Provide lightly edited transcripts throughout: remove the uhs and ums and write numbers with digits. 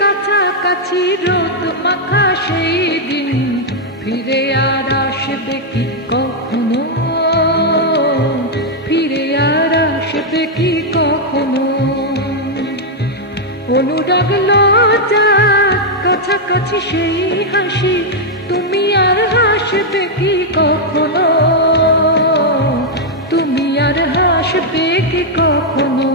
কাছাকাছি রোদ মাখা সেই দিন ফিরে আর আসবে কি কখনো, ফিরে আর আসবে কি কখনো। অনুরাগ লজ্জা কাছাকাছি সেই হাসি, তুমি আর হাসবে কি কখনো, তুমি আর হাসবে কি কখনো।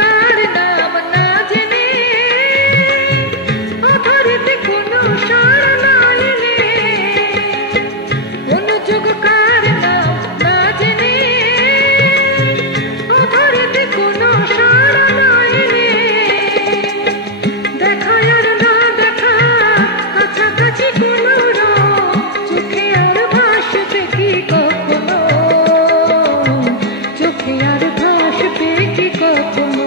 কার নাম না জেনে অধরিতে কোনো সাড়া না এলে, অনুযোগ কার নাম না জেনে অধরিতে কোনো সাড়া না এলে, দেখা আর না দেখা কাছাকাছি কোনো রং চোখে আর ভাসবে কি কখনো, চোখে আর ভাসবে কি কখনো।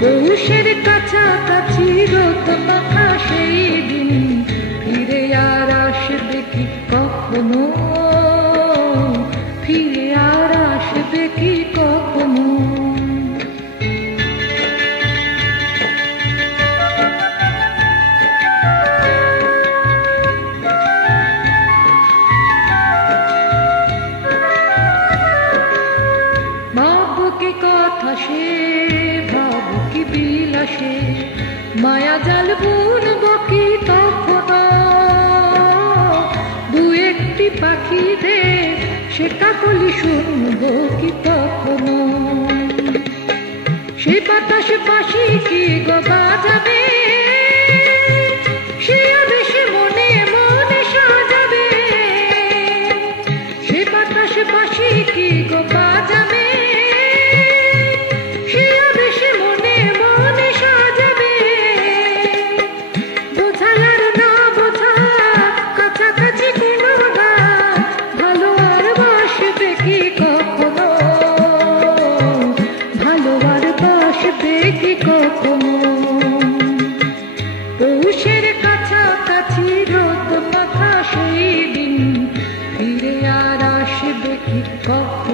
পৌষের কাছাকাছি রোদ মাখা সেই দিন ফিরে আর আসবে কি কখনো, ফিরে আর আসবে কি কখনো। ভাবো কি কথা সে, ভাবো কি বিলাসে, মায়া জাল বুনবো কি তখনো, দু একটি পাখিদের সে কাকলি শুনবো কি তখনো। সে বাতাসে পাশি কি গো বাজাবে, সে আবেশে মনে মনে সাজাবে, সে বাতাসে পাশি কি গো বাজাবে, সে আবেশে মনে মনে সাজাবে। বোঝা আর না বোঝা কাছাকাছি কোনো গান, ভালো আর বাসবে কি কখনো, ভালো আর বাসবে কি কখনো। পৌষের কাছাকাছি রোদ মাখা সেই দিন ফিরে আর আসবে কি কখনো।